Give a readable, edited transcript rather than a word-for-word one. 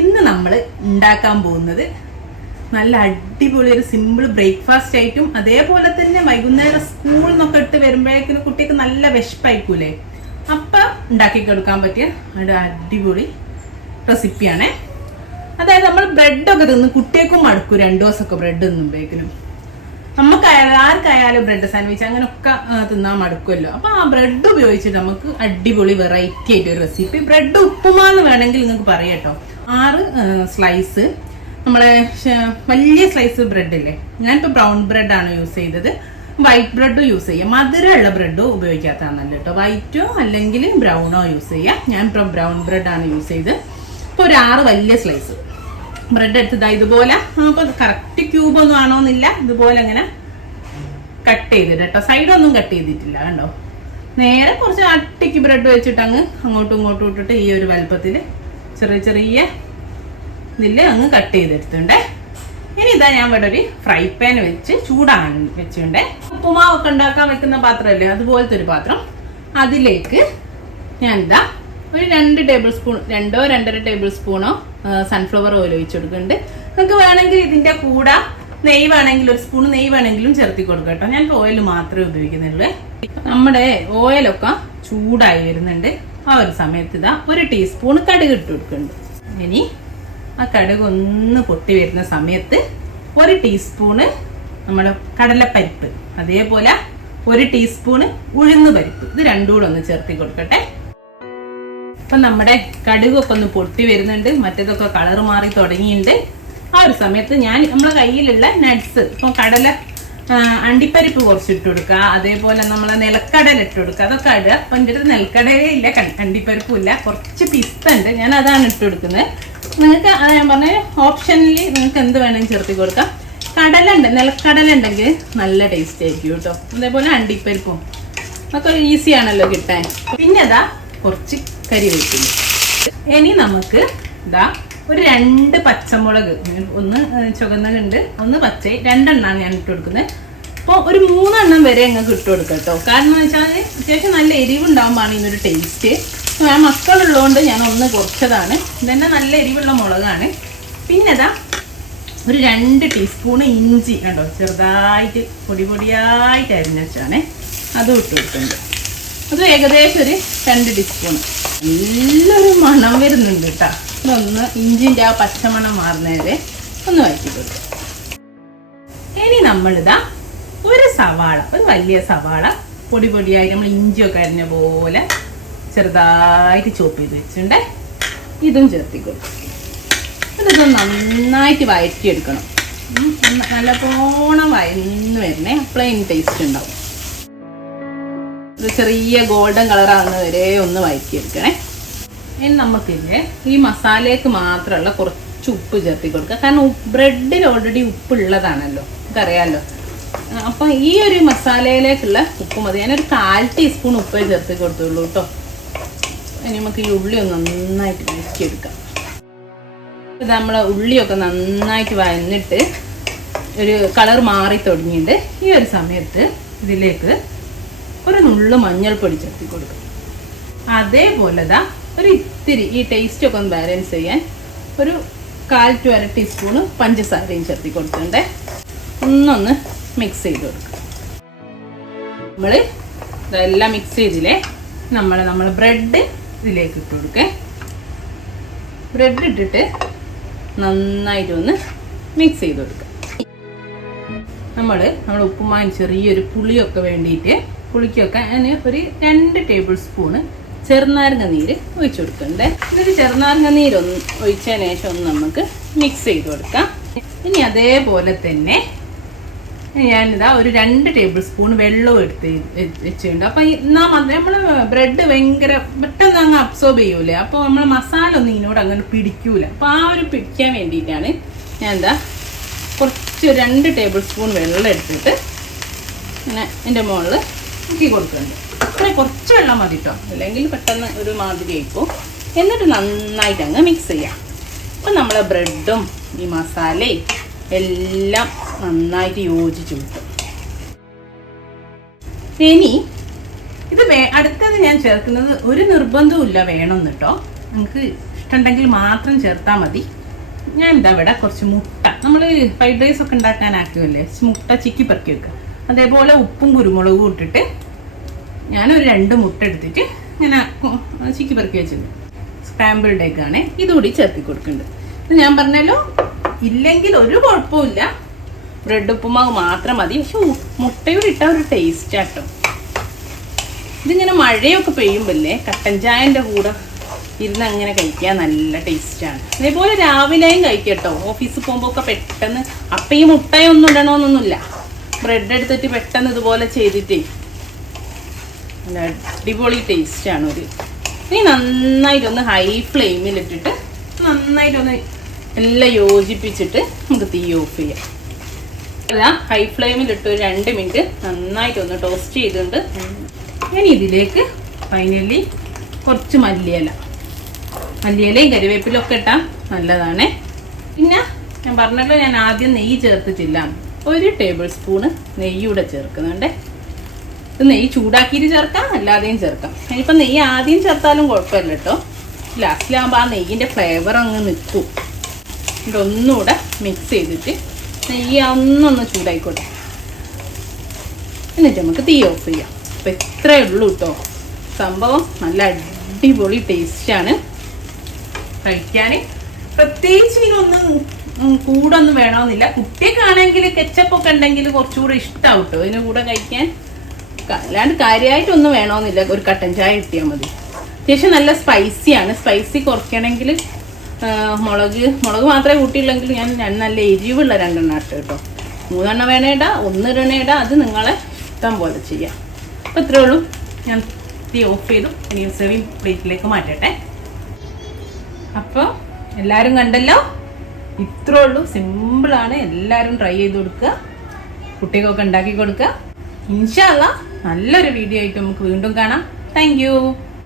ഇന്ന് നമ്മൾ ഉണ്ടാക്കാൻ പോകുന്നത് നല്ല അടിപൊളി ഒരു സിമ്പിൾ ബ്രേക്ക്ഫാസ്റ്റ് ആയിട്ടും അതേപോലെ തന്നെ വൈകുന്നേരം സ്കൂളിൽ നിന്നൊക്കെ ഇട്ട് വരുമ്പോഴേക്കും കുട്ടിക്ക് നല്ല വിശപ്പായിക്കൂലേ, അപ്പം ഉണ്ടാക്കി കൊടുക്കാൻ പറ്റിയ ഒരു അടിപൊളി റെസിപ്പിയാണേ. അതായത് നമ്മൾ ബ്രെഡൊക്കെ തിന്ന് കുട്ടികൾക്കും മടുക്കും 2 ദിവസമൊക്കെ ബ്രെഡ് തിന്നുമ്പോഴേക്കിനും. നമുക്കായാലും ആർക്കായാലും ബ്രെഡ് സാൻഡ്വിച്ച് അങ്ങനെയൊക്കെ തിന്നാൻ മടുക്കുമല്ലോ. അപ്പം ആ ബ്രെഡ് ഉപയോഗിച്ചിട്ട് നമുക്ക് അടിപൊളി വെറൈറ്റി ആയിട്ട് ഒരു റെസിപ്പി. ബ്രെഡ് ഉപ്പുമാന്ന് വേണമെങ്കിൽ നിങ്ങൾക്ക് പറയാം കേട്ടോ. 6 സ്ലൈസ് നമ്മളെ വലിയ സ്ലൈസ് ബ്രെഡ് ഇല്ലേ, ഞാനിപ്പോൾ ബ്രൗൺ ബ്രെഡാണ് യൂസ് ചെയ്തത്. വൈറ്റ് ബ്രെഡും യൂസ് ചെയ്യാം, മധുരമുള്ള ബ്രെഡും ഉപയോഗിക്കാത്തതാണല്ലോ കേട്ടോ. വൈറ്റോ അല്ലെങ്കിൽ ബ്രൗണോ യൂസ് ചെയ്യാം. ഞാനിപ്പോൾ ബ്രൗൺ ബ്രെഡാണ് യൂസ് ചെയ്ത്. ഇപ്പോൾ ഒരു 6 വലിയ സ്ലൈസ് ബ്രെഡ് എടുത്തതാ ഇതുപോലെ. അപ്പോൾ കറക്റ്റ് ക്യൂബ് ഒന്നും ആണോന്നില്ല, ഇതുപോലെ ഇങ്ങനെ കട്ട് ചെയ്തിട്ട് കേട്ടോ. സൈഡൊന്നും കട്ട് ചെയ്തിട്ടില്ല കണ്ടോ. നേരെ കുറച്ച് അട്ടിക്ക് ബ്രെഡ് വെച്ചിട്ട് അങ്ങോട്ടും ഇങ്ങോട്ടും ഇട്ടിട്ട് ഈ ഒരു വലുപ്പത്തിൽ ചെറിയ ചെറിയ ഇതിൽ കട്ട് ചെയ്തെടുത്തുണ്ടേ. ഇനി ഇതാ ഞാൻ ഇവിടെ ഒരു ഫ്രൈ പാൻ വെച്ച് ചൂടാൻ വെച്ചിട്ടുണ്ടേ. ഉപ്പുമാവൊക്കെ ഉണ്ടാക്കാൻ വെക്കുന്ന പാത്രമല്ലേ, അതുപോലത്തെ ഒരു പാത്രം. അതിലേക്ക് ഞാൻ ഇതാ ഒരു 2 ടേബിൾ സ്പൂൺ, 2-2.5 ടേബിൾ സ്പൂണോ സൺഫ്ലവർ ഓയിൽ ഒഴിച്ചു കൊടുക്കുന്നുണ്ട്. നിങ്ങൾക്ക് വേണമെങ്കിൽ ഇതിൻ്റെ കൂടെ നെയ്യ് വേണമെങ്കിൽ 1 സ്പൂൺ നെയ്യ് വേണമെങ്കിലും ചേർത്തി കൊടുക്കുക കേട്ടോ. ഞാൻ ഓയിൽ മാത്രമേ ഉപയോഗിക്കുന്നുള്ളൂ. നമ്മുടെ ഓയിലൊക്കെ ചൂടായി വരുന്നുണ്ട്. ആ ഒരു സമയത്ത് ഇതാ 1 ടീസ്പൂൺ കടുക് ഇട്ട് കൊടുക്കുന്നുണ്ട്. ഇനി ആ കടുക് ഒന്ന് പൊട്ടി വരുന്ന സമയത്ത് 1 ടീസ്പൂണ് നമ്മുടെ കടലപ്പരിപ്പ്, അതേപോലെ 1 ടീസ്പൂണ് ഉഴുന്ന് പരിപ്പ്, ഇത് രണ്ടും കൂടെ ഒന്ന് ചേർത്തി കൊടുക്കട്ടെ. അപ്പം നമ്മുടെ കടുകൊക്കെ ഒന്ന് പൊട്ടി വരുന്നുണ്ട്, മറ്റേതൊക്കെ കളർ മാറി തുടങ്ങിയിട്ടുണ്ട്. ആ ഒരു സമയത്ത് ഞാൻ നമ്മളെ കയ്യിലുള്ള നട്ട്സ്, ഇപ്പം കടല അണ്ടിപ്പരിപ്പ് കുറച്ച് ഇട്ട് കൊടുക്കുക, അതേപോലെ നമ്മളെ നിലക്കടല ഇട്ട് കൊടുക്കുക, അതൊക്കെ ഇടുക. അപ്പം എൻ്റെ അടുത്ത് നിലക്കടലേ ഇല്ല, അണ്ടിപ്പരിപ്പും ഇല്ല, കുറച്ച് പിസ്ത ഉണ്ട്, ഞാൻ അതാണ് ഇട്ട് കൊടുക്കുന്നത്. നിങ്ങൾക്ക് ഞാൻ പറഞ്ഞ ഓപ്ഷനിൽ നിങ്ങൾക്ക് എന്ത് വേണമെങ്കിൽ ചേർത്തി കൊടുക്കാം. കടല ഉണ്ട്, നിലക്കടല ഉണ്ടെങ്കിൽ നല്ല ടേസ്റ്റ് ആയിരിക്കും കേട്ടോ. അതേപോലെ അണ്ടിപ്പരിപ്പും ഒക്കെ ഈസി ആണല്ലോ കിട്ടാൻ. പിന്നെ അതാ കുറച്ച് കരിവേപ്പില. ഇനി നമുക്ക് ഇതാ ഒരു 2 പച്ചമുളക്, ഒന്ന് ചുവന്നതുണ്ട്, ഒന്ന് പച്ച, 2 എണ്ണമാണ് ഞാൻ ഇട്ട് കൊടുക്കുന്നത്. അപ്പോൾ ഒരു 3 എണ്ണം വരെ നിങ്ങൾക്ക് ഇട്ട് കൊടുക്കാം കേട്ടോ. കാരണം എന്ന് വെച്ചാൽ അത്യാവശ്യം നല്ല എരിവുണ്ടാകുമ്പോഴാണ് ഇതിനൊരു ടേസ്റ്റ്. ഞാൻ മക്കളുള്ളതുകൊണ്ട് ഞാൻ ഒന്ന് കുറച്ചതാണ്. ഇതന്നെ നല്ല എരിവുള്ള മുളകാണ്. പിന്നെ ഇതാ ഒരു 2 ടീസ്പൂൺ ഇഞ്ചി കണ്ടോ, ചെറുതായിട്ട് പൊടിയായിട്ട് അരിഞ്ഞ വെച്ചാണ്, അതും ഇട്ട് കൊടുക്കുന്നുണ്ട്. അത് ഏകദേശം ഒരു 2 ടീസ്പൂൺ. നല്ലൊരു മണം വരുന്നുണ്ട് കേട്ടോ. ഇതൊന്ന് ഇഞ്ചിൻ്റെ ആ പച്ചമണം മാറുന്നവരെ ഒന്ന് വഴറ്റി കൊടുക്കും. ഇനി നമ്മളിതാ ഒരു സവാള, ഒരു വലിയ സവാള പൊടിയായി നമ്മൾ ഇഞ്ചിയൊക്കെ അരിഞ്ഞ പോലെ ചെറുതായിട്ട് ചോപ്പ് ചെയ്ത് വെച്ചിട്ടുണ്ട്, ഇതും ചേർത്തി കൊടുക്കും. ഇതൊന്ന് നന്നായിട്ട് വഴറ്റിയെടുക്കണം. നല്ല പോണം വഴന്ന് വരണേ, പ്ലെയിൻ ടേസ്റ്റ് ഉണ്ടാവും. ഇത് ചെറിയ ഗോൾഡൻ കളറാകുന്ന വരെ ഒന്ന് വഴറ്റിയെടുക്കണേ. ഇനി നമുക്കില്ലേ ഈ മസാലയ്ക്ക് മാത്രമുള്ള കുറച്ച് ഉപ്പ് ചേർത്തി കൊടുക്കുക. കാരണം ബ്രെഡിൽ ഓൾറെഡി ഉപ്പുള്ളതാണല്ലോ, നമുക്കറിയാമല്ലോ. അപ്പം ഈ ഒരു മസാലയിലേക്കുള്ള ഉപ്പ് മതി. ഞാനൊരു 1/4 ടീസ്പൂൺ ഉപ്പേ ചേർത്ത് കൊടുത്തുള്ളൂ കേട്ടോ. ഇനി നമുക്ക് ഈ ഉള്ളി ഒന്ന് നന്നായിട്ട് വഴറ്റിയെടുക്കാം. ഇത് നമ്മൾ ഉള്ളിയൊക്കെ നന്നായിട്ട് വഴന്നിട്ട് ഒരു കളർ മാറി തുടങ്ങിയിട്ട് ഈ ഒരു സമയത്ത് ഇതിലേക്ക് ഒരു നുള്ളു മഞ്ഞൾപ്പൊടി ചേർത്തി കൊടുക്കും. അതേപോലെ ഒരു ഇത്തിരി ഈ ടേസ്റ്റൊക്കെ ഒന്ന് ബാലൻസ് ചെയ്യാൻ ഒരു 1/4 to 1 ടീസ്പൂണ് പഞ്ചസാരയും ചേർത്തി കൊടുത്തിട്ടുണ്ട്. ഒന്നൊന്ന് മിക്സ് ചെയ്ത് കൊടുക്കുക. നമ്മൾ ഇതെല്ലാം മിക്സ് ചെയ്തില്ലേ, നമ്മൾ ബ്രെഡ് ഇതിലേക്ക് ഇട്ട് കൊടുക്കുക. ബ്രെഡ് ഇട്ടിട്ട് നന്നായിട്ടൊന്ന് മിക്സ് ചെയ്ത് കൊടുക്കുക. നമ്മൾ ഉപ്പുമാവിന് ചെറിയൊരു പുളിയൊക്കെ വേണ്ടിയിട്ട്, പുളിക്കൊക്കെ അതിന് ഒരു 2 ടേബിൾ സ്പൂണ് ചെറുനാരങ്ങ നീര് ഒഴിച്ചു കൊടുക്കണ്ടേ. ഇതിൽ ചെറുനാരങ്ങ നീരൊന്ന് ഒഴിച്ചതിന് ശേഷം ഒന്ന് നമുക്ക് മിക്സ് ചെയ്ത് കൊടുക്കാം. ഇനി അതേപോലെ തന്നെ ഞാനിതാ ഒരു 2 ടേബിൾ സ്പൂൺ വെള്ളം എടുത്ത് വെച്ചിട്ടുണ്ട്. അപ്പം എന്നാൽ നമ്മൾ ബ്രെഡ് ഭയങ്കര പെട്ടെന്ന് അങ്ങ് അബ്സോർബ് ചെയ്യൂലേ, അപ്പോൾ നമ്മൾ മസാല ഒന്നും ഇതിനോട് അങ്ങനെ പിടിക്കൂല. അപ്പോൾ ആ ഒരു പിടിക്കാൻ വേണ്ടിയിട്ടാണ് ഞാൻ കുറച്ച് 2 ടേബിൾ സ്പൂൺ വെള്ളം എടുത്തിട്ട് ഇങ്ങനെ എൻ്റെ മുകളിൽ മുക്കി കൊടുക്കുന്നുണ്ട്. അത്ര കുറച്ച് വെള്ളം മതി കേട്ടോ, അല്ലെങ്കിൽ പെട്ടെന്ന് ഒരു മാതിരി ആയിപ്പോൾ. എന്നിട്ട് നന്നായിട്ട് അങ്ങ് മിക്സ് ചെയ്യാം. അപ്പം നമ്മളെ ബ്രെഡും ഈ മസാലയും എല്ലാം നന്നായിട്ട് യോജിച്ച് കിട്ടും. ഇനി ഇത് അടുത്തത് ഞാൻ ചേർക്കുന്നത് ഒരു നിർബന്ധവും ഇല്ല വേണമെന്ന് കേട്ടോ. നിങ്ങൾക്ക് ഉണ്ടെങ്കിൽ മാത്രം ചേർത്താൽ മതി. ഞാൻ എന്താ ഇവിടെ കുറച്ച് മുട്ട, നമ്മൾ ഫ്രൈഡ് റൈസ് ഒക്കെ ഉണ്ടാക്കാനാക്കുമല്ലേ, മുട്ട ചിക്കി പെറുക്കി വെക്കുക. അതേപോലെ ഉപ്പും കുരുമുളകും ഇട്ടിട്ട് ഞാനൊരു 2 മുട്ട എടുത്തിട്ട് ഇങ്ങനെ ചിക്കി പെറുക്കി വെച്ചിട്ടുണ്ട്. സ്ക്രാമ്പിൾഡ് എഗ്ഗാണ്. ഇതുകൂടി ചേർത്തി കൊടുക്കുന്നുണ്ട്. ഇത് ഞാൻ പറഞ്ഞല്ലോ, ഇല്ലെങ്കിൽ ഒരു കുഴപ്പമില്ല, ബ്രെഡ് ഉപ്പുമാവ് മാത്രം മതി. പക്ഷെ മുട്ടയോട് ഇട്ട ഒരു ടേസ്റ്റ് ആട്ടോ. ഇതിങ്ങനെ മഴയൊക്കെ പെയ്യുമ്പല്ലേ കട്ടൻ ചായൻ്റെ കൂടെ ഇരുന്ന് അങ്ങനെ കഴിക്കാൻ നല്ല ടേസ്റ്റാണ്. അതേപോലെ രാവിലെയും കഴിക്കട്ടോ. ഓഫീസിൽ പോകുമ്പോൾ ഒക്കെ പെട്ടെന്ന് അപ്പം ഈ മുട്ടയൊന്നും ഇടണമെന്നൊന്നുമില്ല, ബ്രെഡ് എടുത്തിട്ട് പെട്ടെന്ന് ഇതുപോലെ ചെയ്തിട്ടേ നല്ല അടിപൊളി ടേസ്റ്റാണ്. ഇനി നന്നായിട്ടൊന്ന് ഹൈ ഫ്ലെയിമിലിട്ടിട്ട് നന്നായിട്ടൊന്ന് എല്ലാം യോജിപ്പിച്ചിട്ട് നമുക്ക് തീ ഓഫ് ചെയ്യാം. അല്ല, ഹൈ ഫ്ലെയിമിലിട്ട് ഒരു 2 മിനിറ്റ് നന്നായിട്ടൊന്ന് ടോസ്റ്റ് ചെയ്തിട്ടുണ്ട്. ഇനി ഇതിലേക്ക് ഫൈനലി കുറച്ച് മല്ലിയിലയും കരിവേപ്പിലും ഒക്കെ ഇട്ടാൽ നല്ലതാണ്. പിന്നെ ഞാൻ പറഞ്ഞല്ലോ, ഞാൻ ആദ്യം നെയ്യ് ചേർത്തിട്ടില്ല. 1 ടേബിൾ സ്പൂണ് നെയ്യൂടെ ചേർക്കുന്നുണ്ട്. ഇത് നെയ്യ് ചൂടാക്കിയിട്ട് ചേർക്കാം, അല്ലാതെയും ചേർക്കാം. ഇനിയിപ്പോൾ നെയ്യ് ആദ്യം ചേർത്താലും കുഴപ്പമില്ല കേട്ടോ. ലാസ്റ്റിലാകുമ്പോൾ ആ നെയ്യിൻ്റെ ഫ്ലേവർ അങ്ങ് നിൽക്കും. എന്നിട്ട് ഒന്നുകൂടെ മിക്സ് ചെയ്തിട്ട് നെയ്യ് ഒന്നൊന്ന് ചൂടായിക്കോട്ടെ, എന്നിട്ട് നമുക്ക് തീ ഓഫ് ചെയ്യാം. അപ്പം ഇത്രയേ ഉള്ളൂ കേട്ടോ. സംഭവം നല്ല അടിപൊളി ടേസ്റ്റാണ് കഴിക്കാൻ. പ്രത്യേകിച്ച് ഇതിനൊന്നും കൂടെ ഒന്നും വേണമെന്നില്ല. കുട്ടിയൊക്കെയാണെങ്കിൽ കെച്ചപ്പൊക്കെ ഉണ്ടെങ്കിൽ കുറച്ചുകൂടെ ഇഷ്ടമാവും കേട്ടോ ഇതിന് കൂടെ കഴിക്കാൻ. അല്ലാണ്ട് കാര്യമായിട്ടൊന്നും വേണമെന്നില്ല, ഒരു കട്ടൻ ചായ കിട്ടിയാൽ മതി. അത്യാവശ്യം നല്ല സ്പൈസിയാണ്. സ്പൈസി കുറയ്ക്കണമെങ്കിൽ മുളക് മാത്രമേ കൂട്ടിയുള്ളെങ്കിൽ ഞാൻ നല്ല എരിവുള്ള 2 എണ്ണം ഇട്ട് കേട്ടോ. 3 എണ്ണം വേണേടാ, 1 ഇടണേടാ, അത് നിങ്ങളെ ഇഷ്ടം പോലെ ചെയ്യാം. അപ്പോൾ ഇത്രയേ ഉള്ളൂ. ഞാൻ തീ ഓഫ് ചെയ്തു. ഇനി സെർവിങ് പ്ലേറ്റിലേക്ക് മാറ്റട്ടെ. അപ്പോൾ എല്ലാവരും കണ്ടല്ലോ, ഇത്രേ ഉള്ളൂ. സിമ്പിളാണ്. എല്ലാവരും ട്രൈ ചെയ്ത് കൊടുക്കുക, കുട്ടികൾക്കൊക്കെ ഉണ്ടാക്കി കൊടുക്കുക. ഇൻഷാ അല്ലാഹ് നല്ലൊരു വീഡിയോ ആയിട്ട് നമുക്ക് വീണ്ടും കാണാം. Thank you.